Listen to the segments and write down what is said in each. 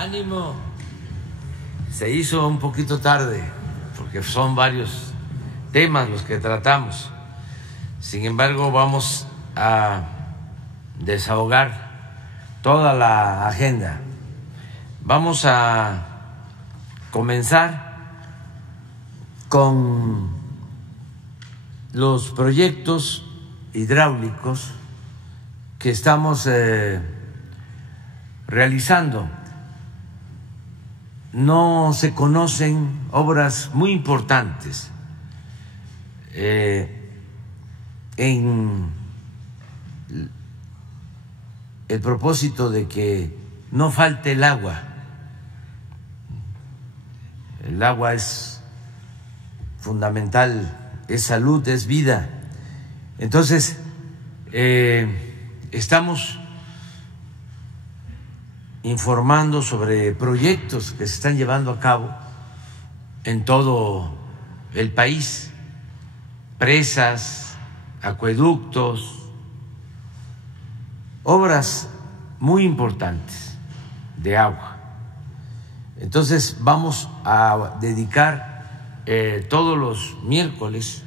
Ánimo. Se hizo un poquito tarde porque son varios temas los que tratamos. Sin embargo, vamos a desahogar toda la agenda. Vamos a comenzar con los proyectos hidráulicos que estamos realizando. No se conocen obras muy importantes en el propósito de que no falte el agua. El agua es fundamental, es salud, es vida. Entonces, estamos informando sobre proyectos que se están llevando a cabo en todo el país, presas, acueductos, obras muy importantes de agua. Entonces vamos a dedicar todos los miércoles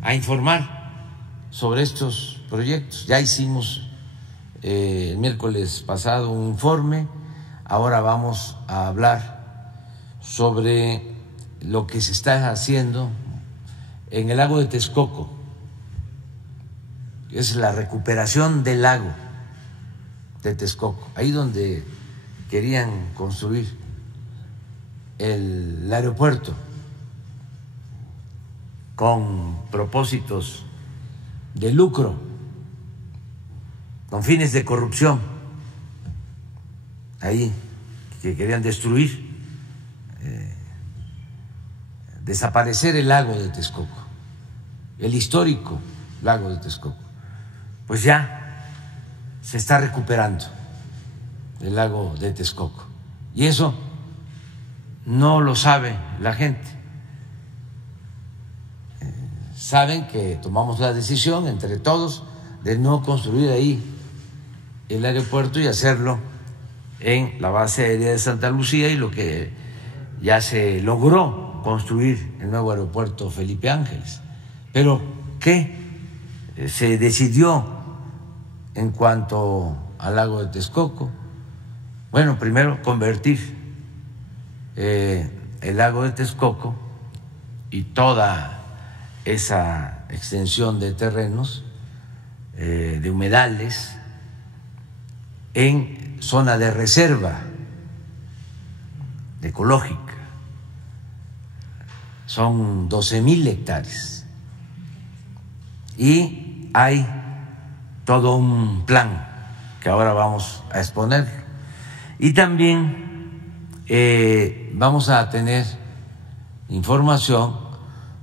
a informar sobre estos proyectos. Ya hicimos el miércoles pasado un informe, ahora vamos a hablar sobre lo que se está haciendo en el lago de Texcoco. Es la recuperación del lago de Texcoco, ahí donde querían construir el aeropuerto con propósitos de lucro, con fines de corrupción, ahí que querían destruir, desaparecer el lago de Texcoco, el histórico lago de Texcoco. Pues ya se está recuperando el lago de Texcoco y eso no lo sabe la gente. Saben que tomamos la decisión entre todos de no construir ahí el aeropuerto y hacerlo en la base aérea de Santa Lucía, y lo que ya se logró construir el nuevo aeropuerto Felipe Ángeles. Pero ¿qué se decidió en cuanto al lago de Texcoco? Bueno, primero convertir el lago de Texcoco y toda esa extensión de terrenos, de humedales, en zona de reserva ecológica. Son 12,000 hectáreas y hay todo un plan que ahora vamos a exponer. Y también vamos a tener información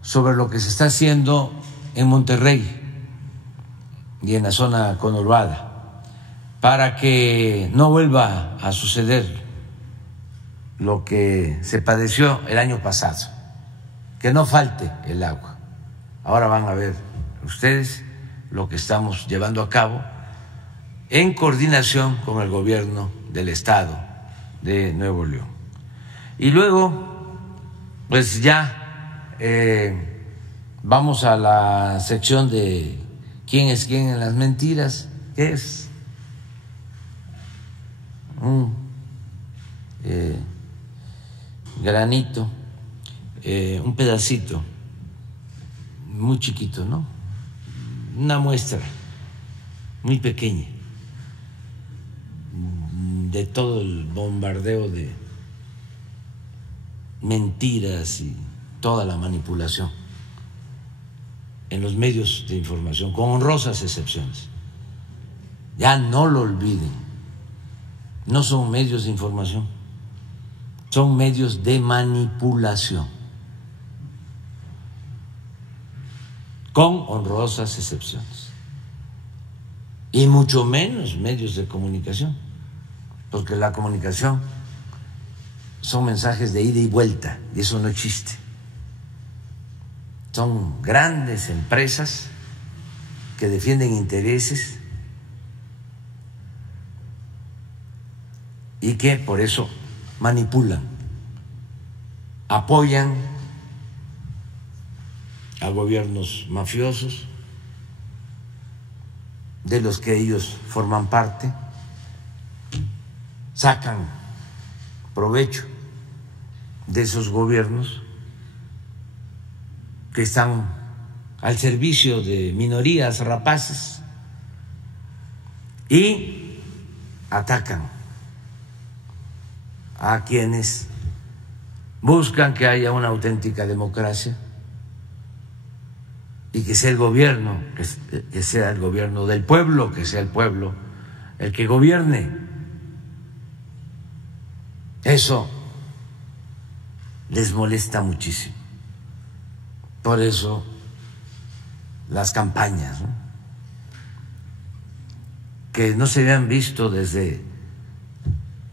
sobre lo que se está haciendo en Monterrey y en la zona conurbada, para que no vuelva a suceder lo que se padeció el año pasado, que no falte el agua. Ahora van a ver ustedes lo que estamos llevando a cabo en coordinación con el gobierno del estado de Nuevo León. Y luego, pues ya vamos a la sección de quién es quién en las mentiras, que es un granito, un pedacito muy chiquito, ¿no? Una muestra muy pequeña de todo el bombardeo de mentiras y toda la manipulación en los medios de información, con honrosas excepciones. Ya no lo olviden, no son medios de información, son medios de manipulación, con honrosas excepciones, y mucho menos medios de comunicación, porque la comunicación son mensajes de ida y vuelta, y eso no existe. Son grandes empresas que defienden intereses y que por eso manipulan, apoyan a gobiernos mafiosos de los que ellos forman parte, sacan provecho de esos gobiernos que están al servicio de minorías rapaces y atacan a quienes buscan que haya una auténtica democracia y que sea el gobierno, que sea el gobierno del pueblo, que sea el pueblo el que gobierne. Eso les molesta muchísimo. Por eso las campañas, ¿no?, que no se habían visto desde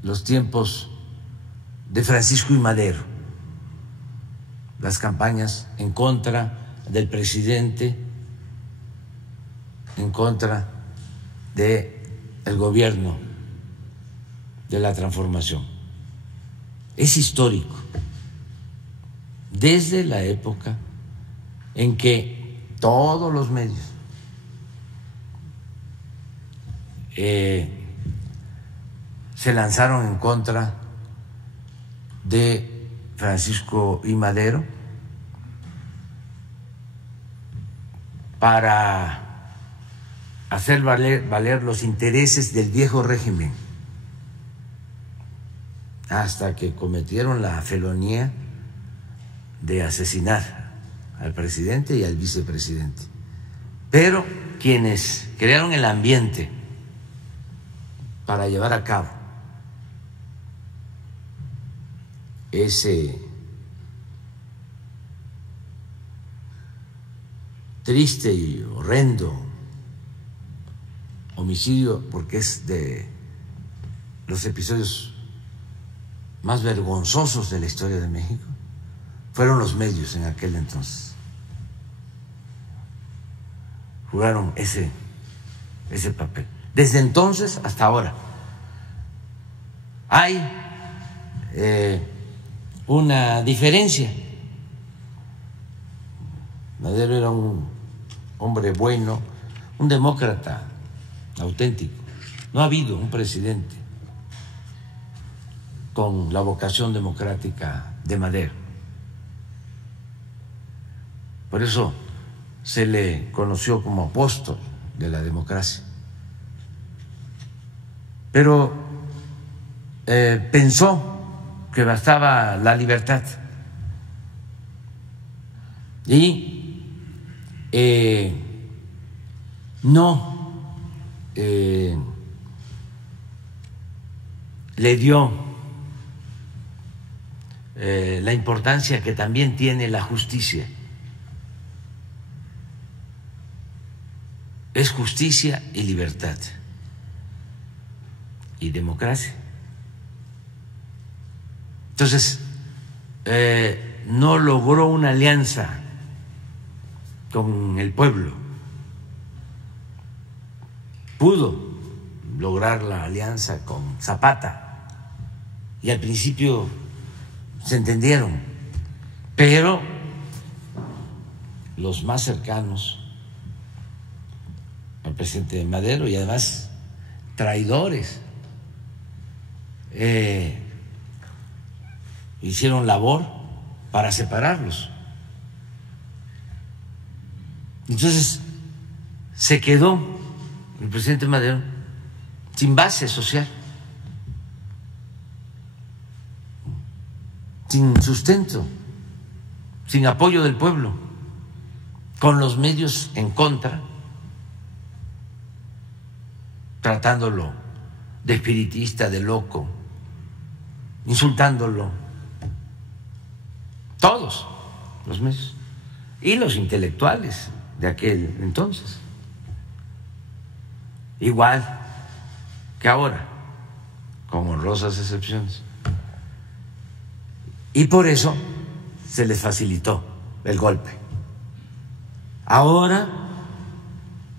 los tiempos de Francisco I. Madero, las campañas en contra del presidente, en contra del gobierno de la transformación. Es histórico, desde la época en que todos los medios se lanzaron en contra de Francisco I. Madero para hacer valer los intereses del viejo régimen, hasta que cometieron la felonía de asesinar al presidente y al vicepresidente. Pero quienes crearon el ambiente para llevar a cabo ese triste y horrendo homicidio, porque es de los episodios más vergonzosos de la historia de México, fueron los medios en aquel entonces. Jugaron ese papel. Desde entonces hasta ahora hay una diferencia. Madero era un hombre bueno, un demócrata auténtico. No ha habido un presidente con la vocación democrática de Madero. Por eso se le conoció como apóstol de la democracia. Pero pensó que bastaba la libertad y no le dio la importancia que también tiene la justicia. Es justicia y libertad y democracia. Entonces, no logró una alianza con el pueblo. Pudo lograr la alianza con Zapata y al principio se entendieron, pero los más cercanos al presidente Madero, y además traidores, hicieron labor para separarlos. Entonces se quedó el presidente Madero sin base social, sin sustento, sin apoyo del pueblo, con los medios en contra, tratándolo de espiritista, de loco, insultándolo. Todos los medios y los intelectuales de aquel entonces, igual que ahora, con honrosas excepciones. Y por eso se les facilitó el golpe. Ahora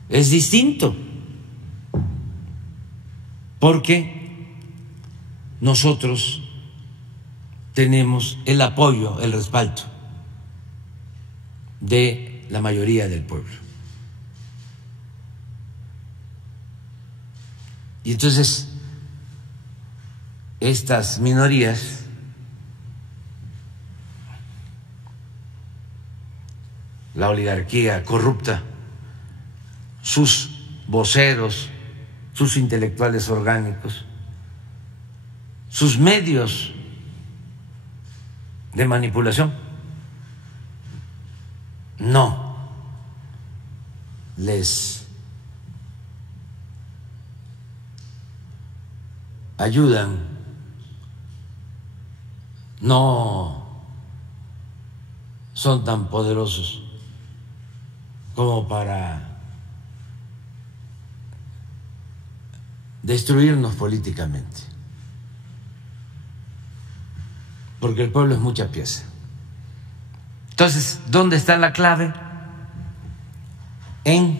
es distinto, porque nosotros tenemos el apoyo, el respaldo de la mayoría del pueblo. Y entonces estas minorías la oligarquía corrupta, sus voceros, sus intelectuales orgánicos, sus medios de manipulación, no les ayudan, no son tan poderosos como para destruirnos políticamente, porque el pueblo es mucha pieza. Entonces, ¿dónde está la clave? En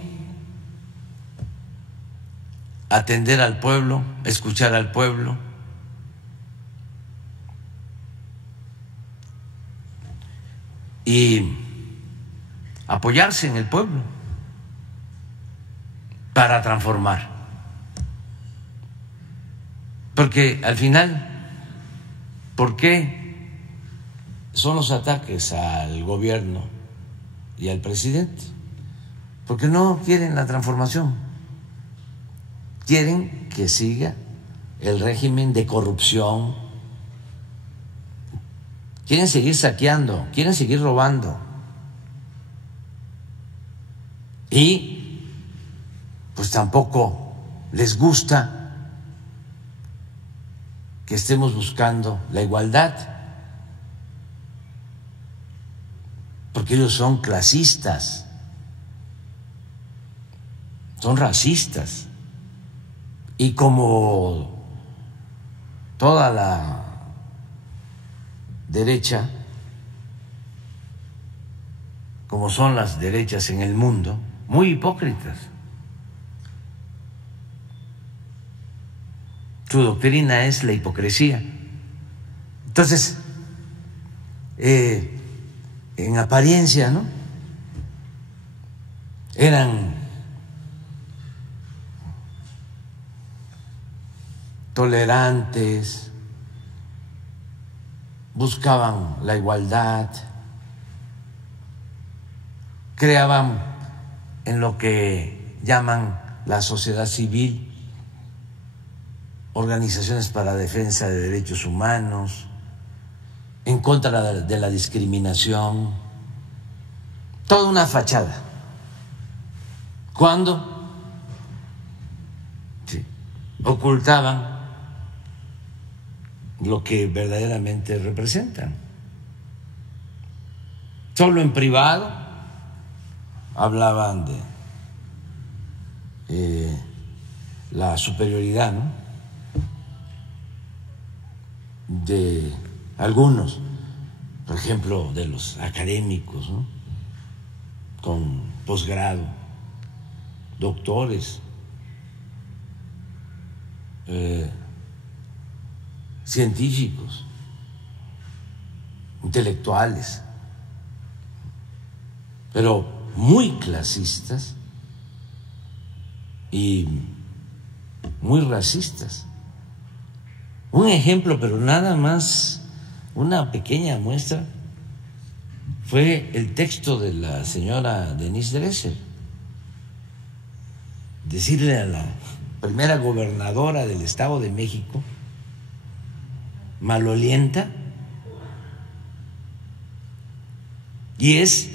atender al pueblo, escuchar al pueblo, y apoyarse en el pueblo para transformar. Porque al final, ¿por qué son los ataques al gobierno y al presidente? Porque no quieren la transformación, quieren que siga el régimen de corrupción, quieren seguir saqueando, quieren seguir robando. Y pues tampoco les gusta que estemos buscando la igualdad, porque ellos son clasistas, son racistas, y como toda la derecha, como son las derechas en el mundo, muy hipócritas. Su doctrina es la hipocresía. Entonces, en apariencia, ¿no?, eran tolerantes, buscaban la igualdad, creaban en lo que llaman la sociedad civil organizaciones para defensa de derechos humanos, en contra de la discriminación, toda una fachada. Cuando ocultaban lo que verdaderamente representan. Solo en privado hablaban de la superioridad, ¿no?, de algunos, por ejemplo, de los académicos, ¿no?, con posgrado, doctores, científicos, intelectuales, pero muy clasistas y muy racistas. Un ejemplo, pero nada más, una pequeña muestra, fue el texto de la señora Denise Dresser. Decirle a la primera gobernadora del Estado de México, malolienta, y es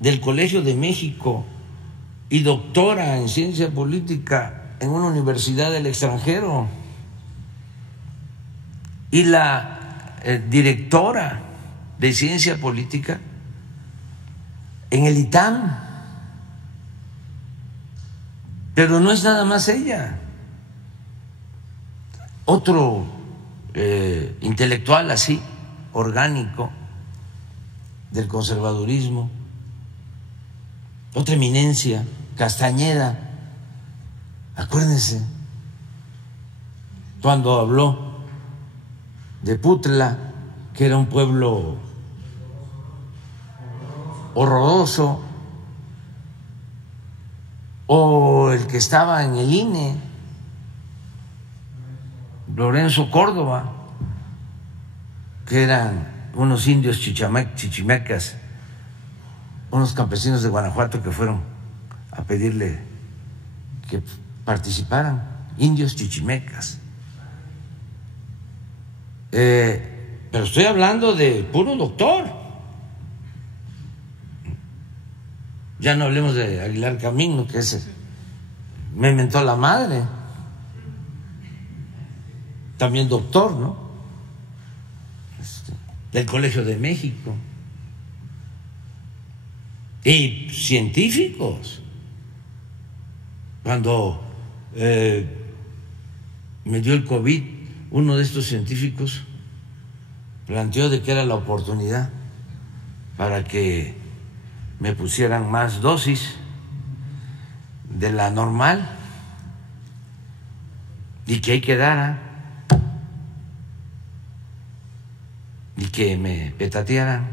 del Colegio de México y doctora en ciencia política en una universidad del extranjero, y la directora de ciencia política en el ITAM. Pero no es nada más ella. Otro intelectual así, orgánico, del conservadurismo, otra eminencia, Castañeda. Acuérdense cuando habló de Putla que era un pueblo horroroso, o el que estaba en el INE, Lorenzo Córdoba, que eran unos indios chichimecas, unos campesinos de Guanajuato que fueron a pedirle que participaran, indios chichimecas. Pero estoy hablando de puro doctor. Ya no hablemos de Aguilar Camino, que ese me mentó la madre, también doctor, ¿no? Del Colegio de México. Y científicos. Cuando me dio el COVID, uno de estos científicos planteó de que era la oportunidad para que me pusieran más dosis de la normal y que ahí quedara y que me petatearan.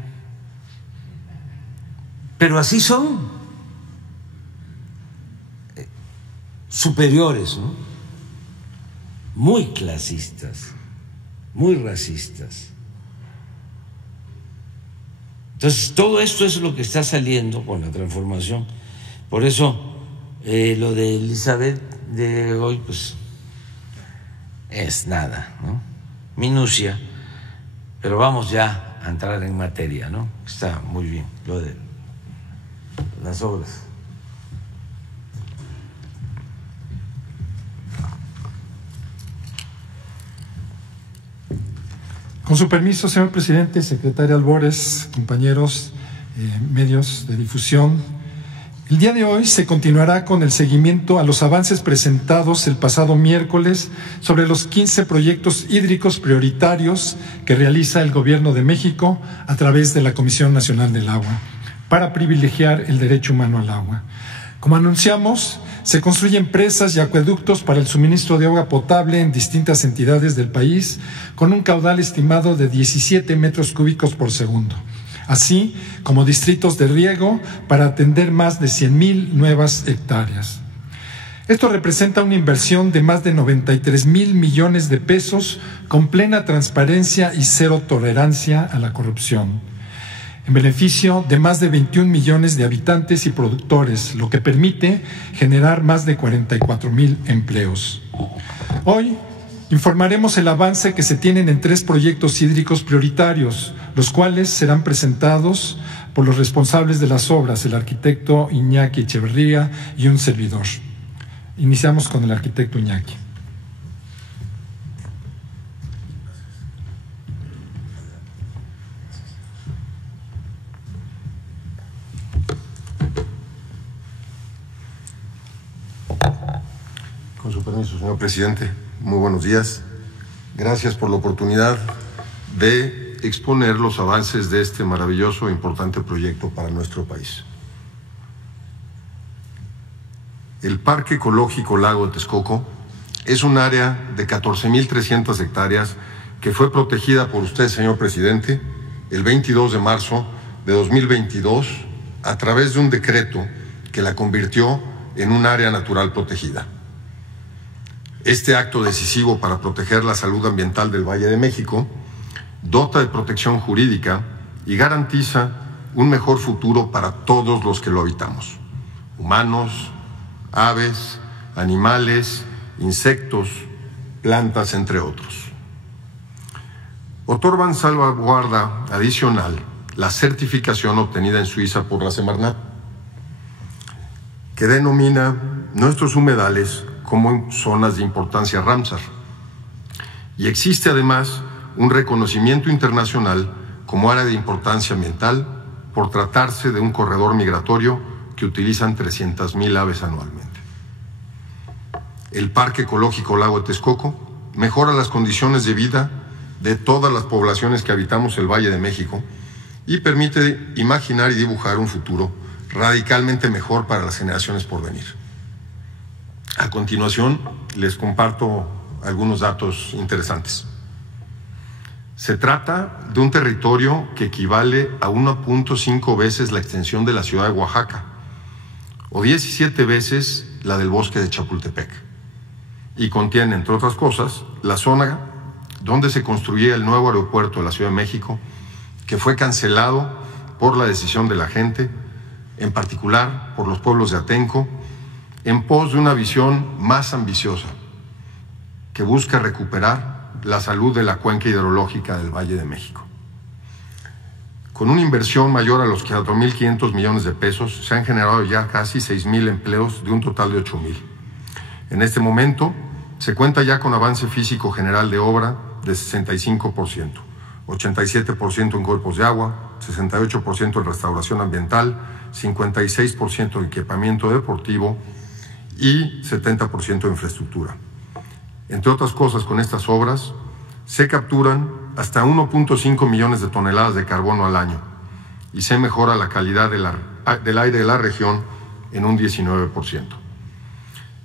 Pero así son, superiores, ¿no? Muy clasistas, muy racistas. Entonces, todo esto es lo que está saliendo con la transformación. Por eso, lo de Elizabeth de hoy, pues, es nada, ¿no? Minucia, pero vamos ya a entrar en materia, ¿no? Está muy bien lo de las obras. Con su permiso, señor presidente, secretaria Albores, compañeros, medios de difusión, el día de hoy se continuará con el seguimiento a los avances presentados el pasado miércoles sobre los 15 proyectos hídricos prioritarios que realiza el Gobierno de México a través de la Comisión Nacional del Agua para privilegiar el derecho humano al agua. Como anunciamos, se construyen presas y acueductos para el suministro de agua potable en distintas entidades del país con un caudal estimado de 17 metros cúbicos por segundo, así como distritos de riego para atender más de 100,000 nuevas hectáreas. Esto representa una inversión de más de 93,000 millones de pesos con plena transparencia y cero tolerancia a la corrupción, en beneficio de más de 21 millones de habitantes y productores, lo que permite generar más de 44,000 empleos. Hoy informaremos el avance que se tienen en 3 proyectos hídricos prioritarios, los cuales serán presentados por los responsables de las obras, el arquitecto Iñaki Echeverría y un servidor. Iniciamos con el arquitecto Iñaki. Con su permiso, señor presidente, muy buenos días. Gracias por la oportunidad de exponer los avances de este maravilloso e importante proyecto para nuestro país. El Parque Ecológico Lago de Texcoco es un área de 14,300 hectáreas que fue protegida por usted, señor presidente, el 22 de marzo de 2022 a través de un decreto que la convirtió en un área natural protegida. Este acto decisivo para proteger la salud ambiental del Valle de México dota de protección jurídica y garantiza un mejor futuro para todos los que lo habitamos: humanos, aves, animales, insectos, plantas, entre otros. Otorgan salvaguarda adicional la certificación obtenida en Suiza por la Semarnat, que denomina nuestros humedales como zonas de importancia Ramsar, y existe además un reconocimiento internacional como área de importancia ambiental por tratarse de un corredor migratorio que utilizan 300,000 aves anualmente. El Parque Ecológico Lago de Texcoco mejora las condiciones de vida de todas las poblaciones que habitamos el Valle de México y permite imaginar y dibujar un futuro radicalmente mejor para las generaciones por venir. A continuación, les comparto algunos datos interesantes. Se trata de un territorio que equivale a 1.5 veces la extensión de la ciudad de Oaxaca o 17 veces la del bosque de Chapultepec, y contiene, entre otras cosas, la zona donde se construía el nuevo aeropuerto de la Ciudad de México, que fue cancelado por la decisión de la gente, en particular por los pueblos de Atenco, en pos de una visión más ambiciosa que busca recuperar la salud de la cuenca hidrológica del Valle de México. Con una inversión mayor a los 4.500 millones de pesos, se han generado ya casi 6.000 empleos de un total de 8.000. En este momento, se cuenta ya con avance físico general de obra de 65%, 87% en cuerpos de agua, 68% en restauración ambiental, 56% en equipamiento deportivo y 70% en infraestructura. Entre otras cosas, con estas obras se capturan hasta 1.5 millones de toneladas de carbono al año y se mejora la calidad del aire de la región en un 19%.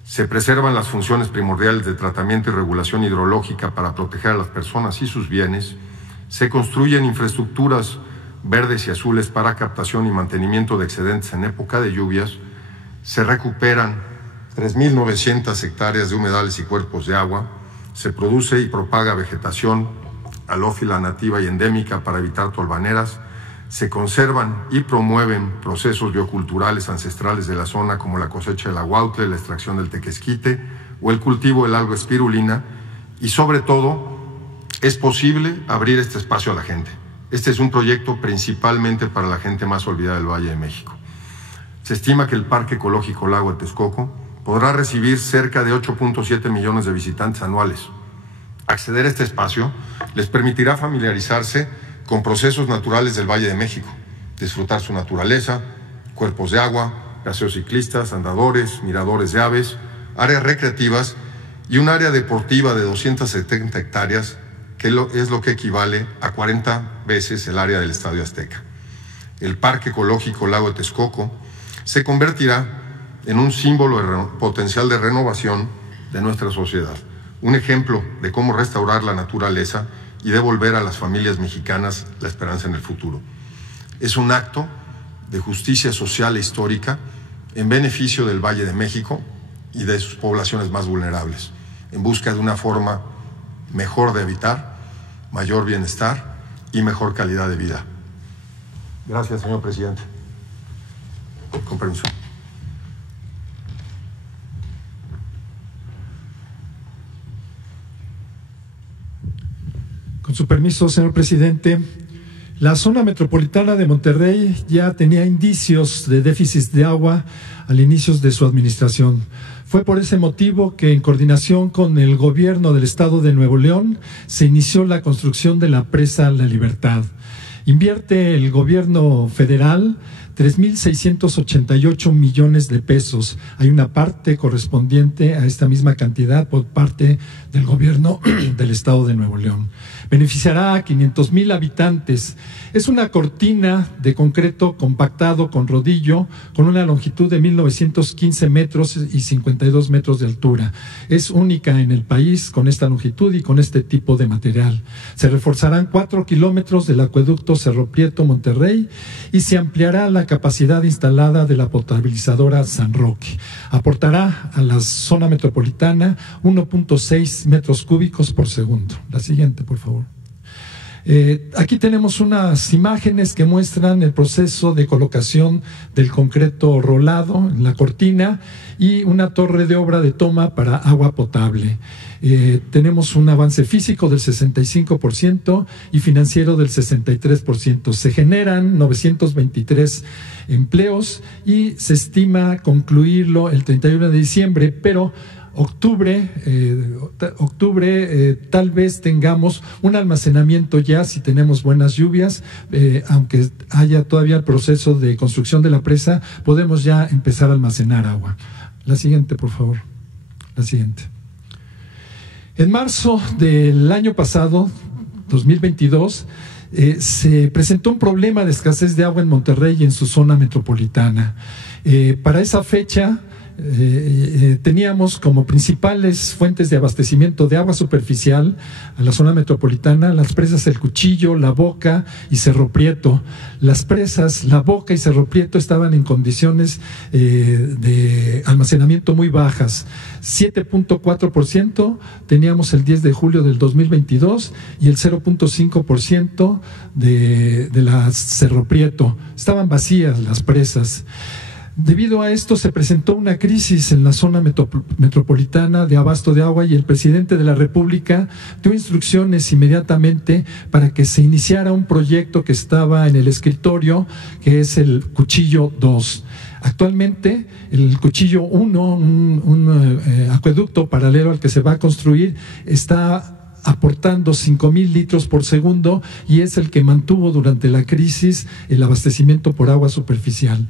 Se preservan las funciones primordiales de tratamiento y regulación hidrológica para proteger a las personas y sus bienes, se construyen infraestructuras verdes y azules para captación y mantenimiento de excedentes en época de lluvias, se recuperan 3.900 hectáreas de humedales y cuerpos de agua, se produce y propaga vegetación halófila nativa y endémica para evitar tolvaneras, se conservan y promueven procesos bioculturales ancestrales de la zona como la cosecha del aguautle, la extracción del tequesquite o el cultivo del alga espirulina, y sobre todo es posible abrir este espacio a la gente. Este es un proyecto principalmente para la gente más olvidada del Valle de México. Se estima que el Parque Ecológico Lago de Texcoco podrá recibir cerca de 8.7 millones de visitantes anuales. Acceder a este espacio les permitirá familiarizarse con procesos naturales del Valle de México, disfrutar su naturaleza, cuerpos de agua, paseos ciclistas, andadores, miradores de aves, áreas recreativas y un área deportiva de 270 hectáreas, que es lo que equivale a 40 veces el área del Estadio Azteca. El Parque Ecológico Lago de Texcoco se convertirá en un símbolo potencial de renovación de nuestra sociedad, un ejemplo de cómo restaurar la naturaleza y devolver a las familias mexicanas la esperanza en el futuro. Es un acto de justicia social e histórica en beneficio del Valle de México y de sus poblaciones más vulnerables, en busca de una forma mejor de habitar, mayor bienestar y mejor calidad de vida. Gracias, señor presidente. Con permiso. Con su permiso, señor presidente, la zona metropolitana de Monterrey ya tenía indicios de déficit de agua al inicio de su administración. Fue por ese motivo que, en coordinación con el gobierno del estado de Nuevo León, se inició la construcción de la presa La Libertad. Invierte el gobierno federal 3.688 millones de pesos. Hay una parte correspondiente a esta misma cantidad por parte del gobierno del estado de Nuevo León. Beneficiará a 500,000 habitantes. Es una cortina de concreto compactado con rodillo, con una longitud de 1.915 metros y 52 metros de altura. Es única en el país con esta longitud y con este tipo de material. Se reforzarán 4 kilómetros del acueducto Cerro Prieto Monterrey y se ampliará la capacidad instalada de la potabilizadora San Roque. Aportará a la zona metropolitana 1.6 metros cúbicos por segundo. La siguiente, por favor. Aquí tenemos unas imágenes que muestran el proceso de colocación del concreto rolado en la cortina y una torre de obra de toma para agua potable. Tenemos un avance físico del 65% y financiero del 63%. Se generan 923 empleos y se estima concluirlo el 31 de diciembre, pero octubre, tal vez tengamos un almacenamiento ya si tenemos buenas lluvias, aunque haya todavía el proceso de construcción de la presa, podemos ya empezar a almacenar agua. La siguiente, por favor. La siguiente. En marzo del año pasado, 2022, se presentó un problema de escasez de agua en Monterrey y en su zona metropolitana. Para esa fecha, teníamos como principales fuentes de abastecimiento de agua superficial a la zona metropolitana las presas El Cuchillo, La Boca y Cerro Prieto. Las presas La Boca y Cerro Prieto estaban en condiciones de almacenamiento muy bajas. 7.4% teníamos el 10 de julio del 2022 y el 0.5% de la Cerro Prieto. Estaban vacías las presas. Debido a esto se presentó una crisis en la zona metropolitana de abasto de agua y el presidente de la República dio instrucciones inmediatamente para que se iniciara un proyecto que estaba en el escritorio, que es el Cuchillo 2. Actualmente el Cuchillo 1, un acueducto paralelo al que se va a construir, está aportando 5,000 litros por segundo y es el que mantuvo durante la crisis el abastecimiento por agua superficial.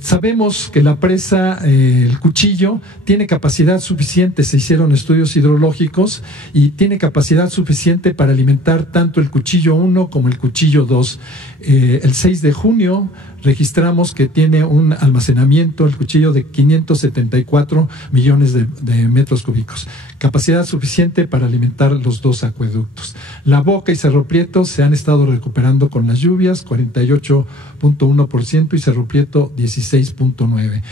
Sabemos que la presa El Cuchillo tiene capacidad suficiente, se hicieron estudios hidrológicos y tiene capacidad suficiente para alimentar tanto el Cuchillo 1 como el Cuchillo 2. El 6 de junio registramos que tiene un almacenamiento, el Cuchillo, de 574 millones de metros cúbicos. Capacidad suficiente para alimentar los dos acueductos. La Boca y Cerro Prieto se han estado recuperando con las lluvias, 48.1% y Cerro Prieto 16.9%.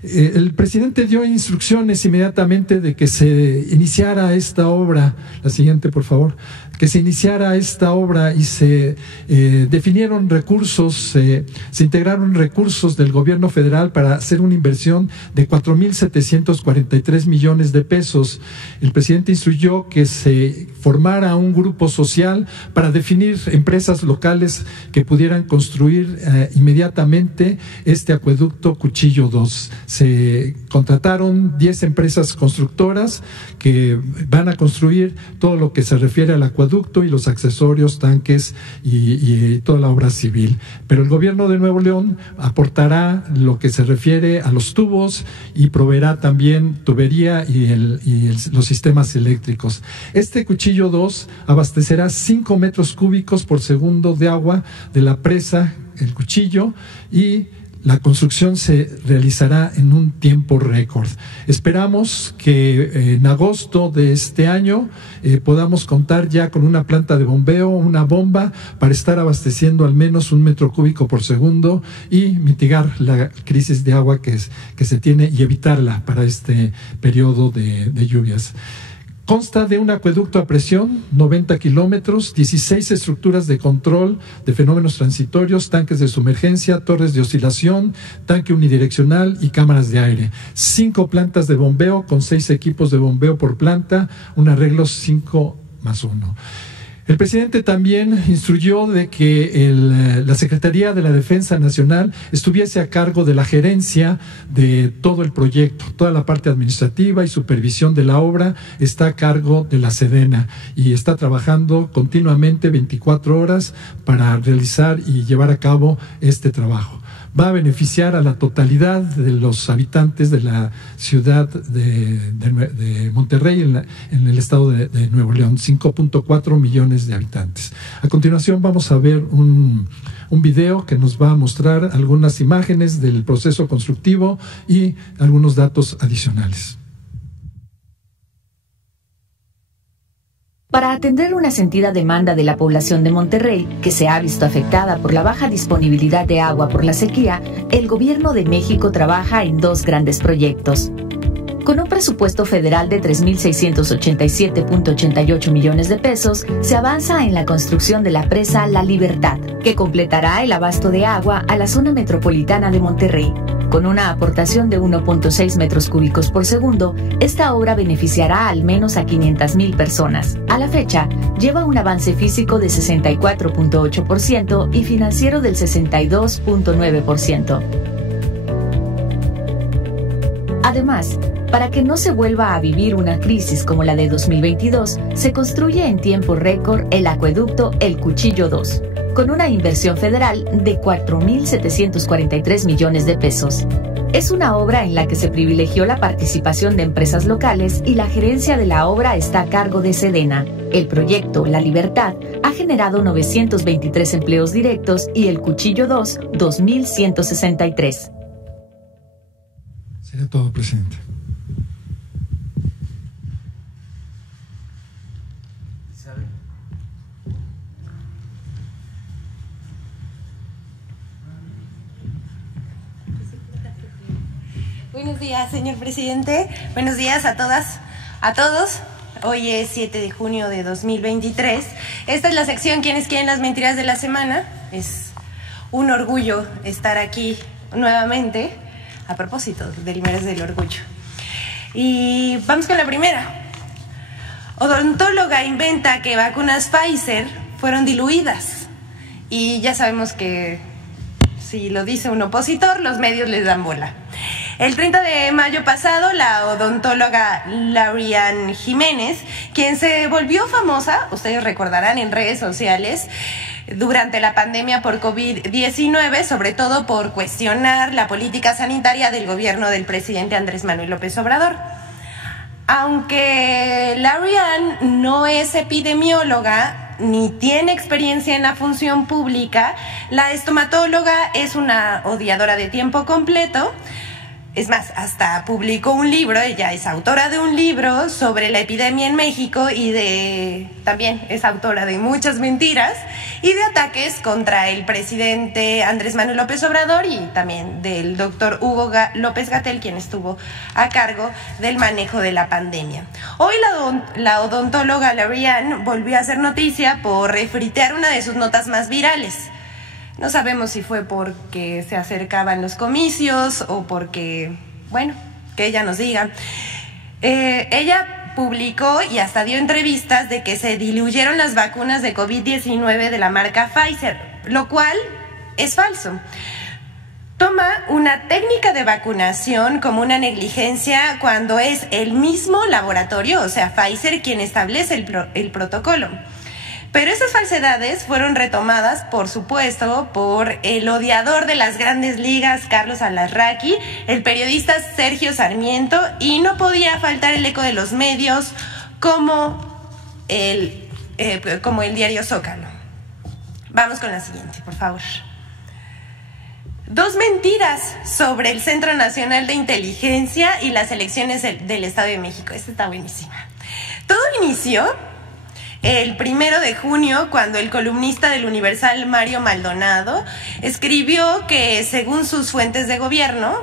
El presidente dio instrucciones inmediatamente de que se iniciara esta obra. La siguiente, por favor. Que se iniciara esta obra y se definieron recursos, se integraron recursos del gobierno federal para hacer una inversión de 4,743 millones de pesos. El presidente instruyó que se formara un grupo social para definir empresas locales que pudieran construir inmediatamente este acueducto Cuchillo 2. Se contrataron 10 empresas constructoras que van a construir todo lo que se refiere al acueducto y los accesorios, tanques y toda la obra civil. Pero el gobierno de Nuevo León aportará lo que se refiere a los tubos y proveerá también tubería y los sistemas eléctricos. Este Cuchillo 2 abastecerá 5 metros cúbicos por segundo de agua de la presa El Cuchillo y la construcción se realizará en un tiempo récord. Esperamos que en agosto de este año podamos contar ya con una planta de bombeo, una bomba, para estar abasteciendo al menos 1 metro cúbico por segundo y mitigar la crisis de agua que se tiene y evitarla para este periodo de lluvias. Consta de un acueducto a presión, 90 kilómetros, 16 estructuras de control de fenómenos transitorios, tanques de sumergencia, torres de oscilación, tanque unidireccional y cámaras de aire. 5 plantas de bombeo con 6 equipos de bombeo por planta, un arreglo 5+1. El presidente también instruyó de que la Secretaría de la Defensa Nacional estuviese a cargo de la gerencia de todo el proyecto. Toda la parte administrativa y supervisión de la obra está a cargo de la Sedena y está trabajando continuamente 24 horas para realizar y llevar a cabo este trabajo. Va a beneficiar a la totalidad de los habitantes de la ciudad de Monterrey, en el estado de Nuevo León, 5.4 millones de habitantes. A continuación vamos a ver un video que nos va a mostrar algunas imágenes del proceso constructivo y algunos datos adicionales. Para atender una sentida demanda de la población de Monterrey, que se ha visto afectada por la baja disponibilidad de agua por la sequía, el Gobierno de México trabaja en 2 grandes proyectos. Con un presupuesto federal de 3,687.88 millones de pesos, se avanza en la construcción de la presa La Libertad, que completará el abasto de agua a la zona metropolitana de Monterrey. Con una aportación de 1.6 metros cúbicos por segundo, esta obra beneficiará al menos a 500,000 personas. A la fecha, lleva un avance físico de 64.8% y financiero del 62.9%. Además, para que no se vuelva a vivir una crisis como la de 2022, se construye en tiempo récord el acueducto El Cuchillo 2, con una inversión federal de 4,743 millones de pesos. Es una obra en la que se privilegió la participación de empresas locales y la gerencia de la obra está a cargo de Sedena. El proyecto La Libertad ha generado 923 empleos directos y El Cuchillo 2, 2,163. Sería todo, presidente. Buenos días, señor presidente. Buenos días a todas, a todos. Hoy es 7 de junio de 2023. Esta es la sección ¿Quiénes quieren las mentiras de la semana? Es un orgullo estar aquí nuevamente a propósito del mes del orgullo. Y vamos con la primera. Odontóloga inventa que vacunas Pfizer fueron diluidas. Y ya sabemos que si lo dice un opositor, los medios les dan bola. El 30 de mayo pasado, la odontóloga Lauriane Jiménez, quien se volvió famosa, ustedes recordarán, en redes sociales durante la pandemia por COVID-19, sobre todo por cuestionar la política sanitaria del gobierno del presidente Andrés Manuel López Obrador. Aunque Lauriane no es epidemióloga ni tiene experiencia en la función pública, la estomatóloga es una odiadora de tiempo completo. Es más, hasta publicó un libro, ella es autora de un libro sobre la epidemia en México y también es autora de muchas mentiras y de ataques contra el presidente Andrés Manuel López Obrador y también del doctor Hugo López-Gatell, quien estuvo a cargo del manejo de la pandemia. Hoy la odontóloga Lauriane volvió a hacer noticia por refritear una de sus notas más virales. No sabemos si fue porque se acercaban los comicios o porque, bueno, que ella nos diga. Ella publicó y hasta dio entrevistas de que se diluyeron las vacunas de COVID-19 de la marca Pfizer, lo cual es falso. Toma una técnica de vacunación como una negligencia cuando es el mismo laboratorio, o sea, Pfizer, quien establece el protocolo. Pero esas falsedades fueron retomadas, por supuesto, por el odiador de las grandes ligas, Carlos Alarraqui, el periodista Sergio Sarmiento, y no podía faltar el eco de los medios como el diario Zócalo. Vamos con la siguiente, por favor. 2 mentiras sobre el Centro Nacional de Inteligencia y las elecciones del Estado de México. Esta está buenísima. Todo inició el 1 de junio, cuando el columnista del Universal, Mario Maldonado, escribió que, según sus fuentes de gobierno,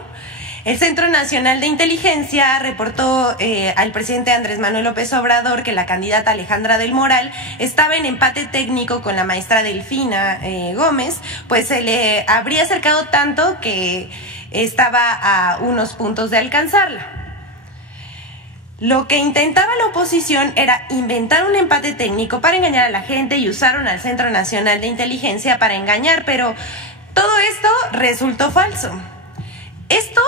el Centro Nacional de Inteligencia reportó al presidente Andrés Manuel López Obrador que la candidata Alejandra del Moral estaba en empate técnico con la maestra Delfina Gómez, pues se le habría acercado tanto que estaba a unos puntos de alcanzarla. Lo que intentaba la oposición era inventar un empate técnico para engañar a la gente y usaron al Centro Nacional de Inteligencia para engañar, pero todo esto resultó falso. Esto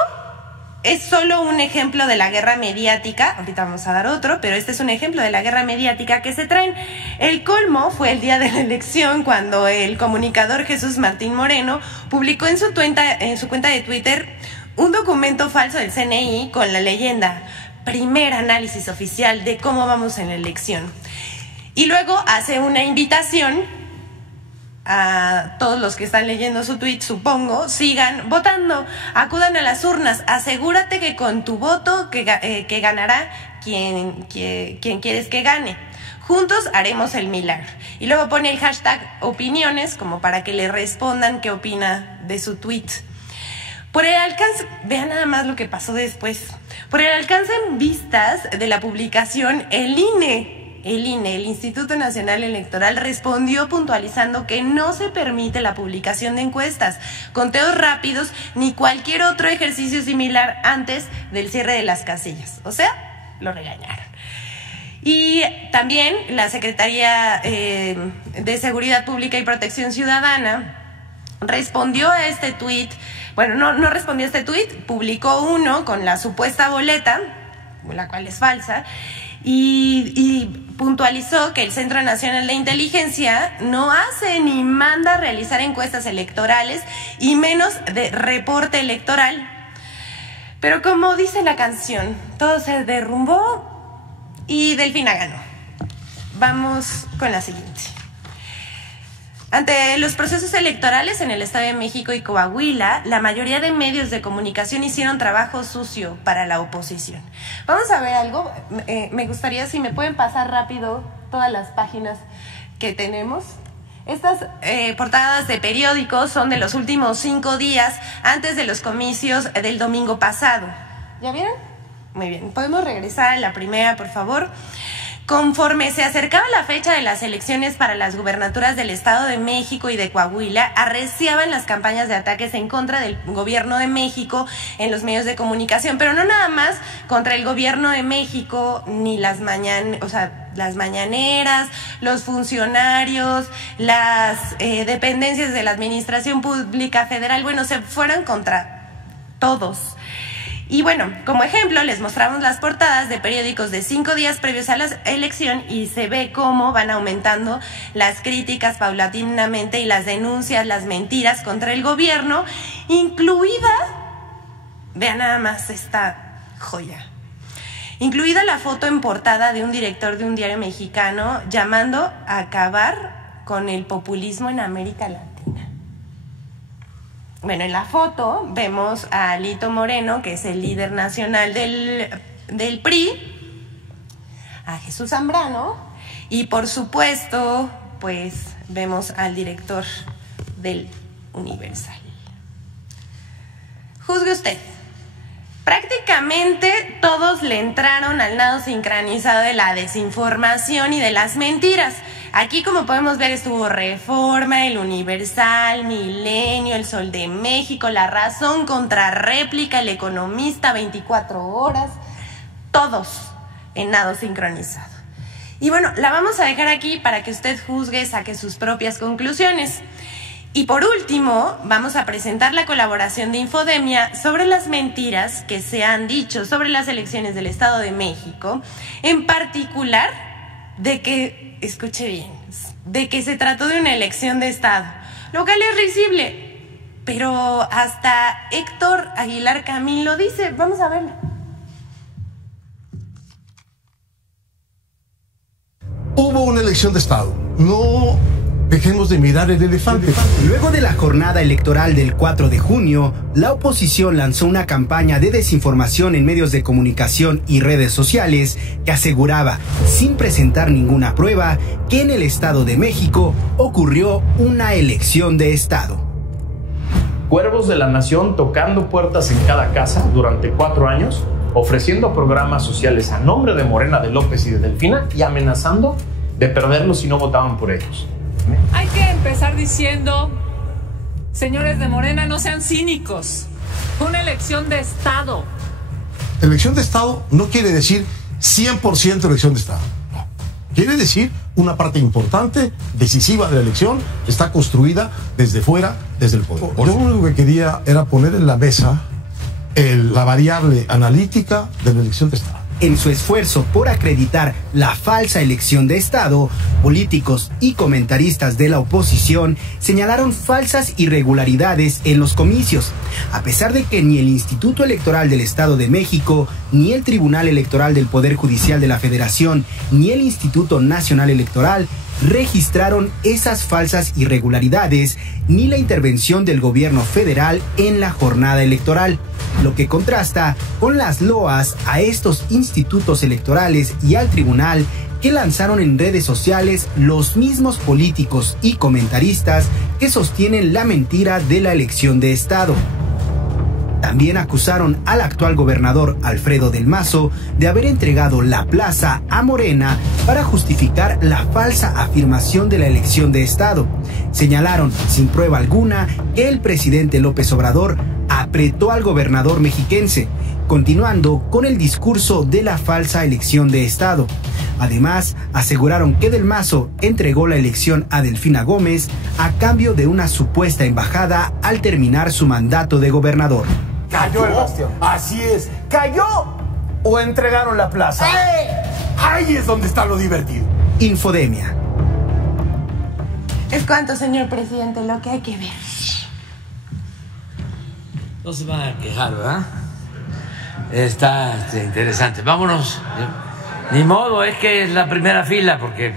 es solo un ejemplo de la guerra mediática, ahorita vamos a dar otro, pero este es un ejemplo de la guerra mediática que se traen. El colmo fue el día de la elección, cuando el comunicador Jesús Martín Moreno publicó en su cuenta de Twitter un documento falso del CNI con la leyenda: primer análisis oficial de cómo vamos en la elección. Y luego hace una invitación a todos los que están leyendo su tweet, supongo, sigan votando, acudan a las urnas, asegúrate que con tu voto que ganará quien quieres que gane. Juntos haremos el milagro. Y luego pone el hashtag opiniones como para que le respondan qué opina de su tweet. Por el alcance, vean nada más lo que pasó después. Por el alcance en vistas de la publicación, el Instituto Nacional Electoral, respondió puntualizando que no se permite la publicación de encuestas, conteos rápidos ni cualquier otro ejercicio similar antes del cierre de las casillas. O sea, lo regañaron. Y también la Secretaría de Seguridad Pública y Protección Ciudadana respondió a este tuit. Bueno, no respondió a este tuit, publicó uno con la supuesta boleta, la cual es falsa, y puntualizó que el Centro Nacional de Inteligencia no hace ni manda a realizar encuestas electorales y menos de reporte electoral. Pero como dice la canción, todo se derrumbó y Delfina ganó. Vamos con la siguiente. Ante los procesos electorales en el Estado de México y Coahuila, la mayoría de medios de comunicación hicieron trabajo sucio para la oposición. Vamos a ver algo. Me gustaría si me pueden pasar rápido todas las páginas que tenemos. Estas portadas de periódicos son de los últimos 5 días antes de los comicios del domingo pasado. ¿Ya vieron? Muy bien. ¿Podemos regresar a la primera, por favor? Conforme se acercaba la fecha de las elecciones para las gubernaturas del Estado de México y de Coahuila, arreciaban las campañas de ataques en contra del gobierno de México en los medios de comunicación, pero no nada más contra el gobierno de México, ni las mañaneras, los funcionarios, las dependencias de la Administración Pública Federal, bueno, se fueron contra todos. Y bueno, como ejemplo, les mostramos las portadas de periódicos de 5 días previos a la elección y se ve cómo van aumentando las críticas paulatinamente y las denuncias, las mentiras contra el gobierno, incluida, vean nada más esta joya, incluida la foto en portada de un director de un diario mexicano llamando a acabar con el populismo en América Latina. Bueno, en la foto vemos a Alito Moreno, que es el líder nacional del PRI, a Jesús Zambrano y por supuesto, pues vemos al director del Universal. Juzgue usted. Prácticamente todos le entraron al nado sincronizado de la desinformación y de las mentiras. Aquí, como podemos ver, estuvo Reforma, El Universal, Milenio, El Sol de México, La Razón, Contrarréplica, El Economista, 24 Horas, todos en nado sincronizado. Y bueno, la vamos a dejar aquí para que usted juzgue, saque sus propias conclusiones. Y por último, vamos a presentar la colaboración de Infodemia sobre las mentiras que se han dicho sobre las elecciones del Estado de México, en particular de que, escuche bien, de que se trató de una elección de Estado, lo cual es risible, pero hasta Héctor Aguilar Camín lo dice. Vamos a verlo. Hubo una elección de Estado. No dejemos de mirar el elefante. Luego de la jornada electoral del 4 de junio, la oposición lanzó una campaña de desinformación en medios de comunicación y redes sociales que aseguraba, sin presentar ninguna prueba, que en el Estado de México ocurrió una elección de Estado. Cuervos de la Nación tocando puertas en cada casa durante 4 años, ofreciendo programas sociales a nombre de Morena, de López y de Delfina y amenazando de perderlos si no votaban por ellos. Hay que empezar diciendo, señores de Morena, no sean cínicos. Fue una elección de Estado. Elección de Estado no quiere decir 100% elección de Estado. No. Quiere decir una parte importante, decisiva de la elección, está construida desde fuera, desde el poder. Yo lo único que quería era poner en la mesa la variable analítica de la elección de Estado. En su esfuerzo por acreditar la falsa elección de Estado, políticos y comentaristas de la oposición señalaron falsas irregularidades en los comicios, a pesar de que ni el Instituto Electoral del Estado de México, ni el Tribunal Electoral del Poder Judicial de la Federación, ni el Instituto Nacional Electoral registraron esas falsas irregularidades ni la intervención del gobierno federal en la jornada electoral, lo que contrasta con las loas a estos institutos electorales y al tribunal que lanzaron en redes sociales los mismos políticos y comentaristas que sostienen la mentira de la elección de Estado. También acusaron al actual gobernador Alfredo del Mazo de haber entregado la plaza a Morena para justificar la falsa afirmación de la elección de Estado. Señalaron, sin prueba alguna, que el presidente López Obrador apretó al gobernador mexiquense, continuando con el discurso de la falsa elección de Estado. Además, aseguraron que Del Mazo entregó la elección a Delfina Gómez a cambio de una supuesta embajada al terminar su mandato de gobernador. Cayó el bastión. Así es. ¿Cayó o entregaron la plaza? Ahí es donde está lo divertido. Infodemia. Es cuanto, señor presidente, lo que hay que ver. No se van a quejar, ¿verdad? Está interesante. Vámonos. Ni modo, es que es la primera fila porque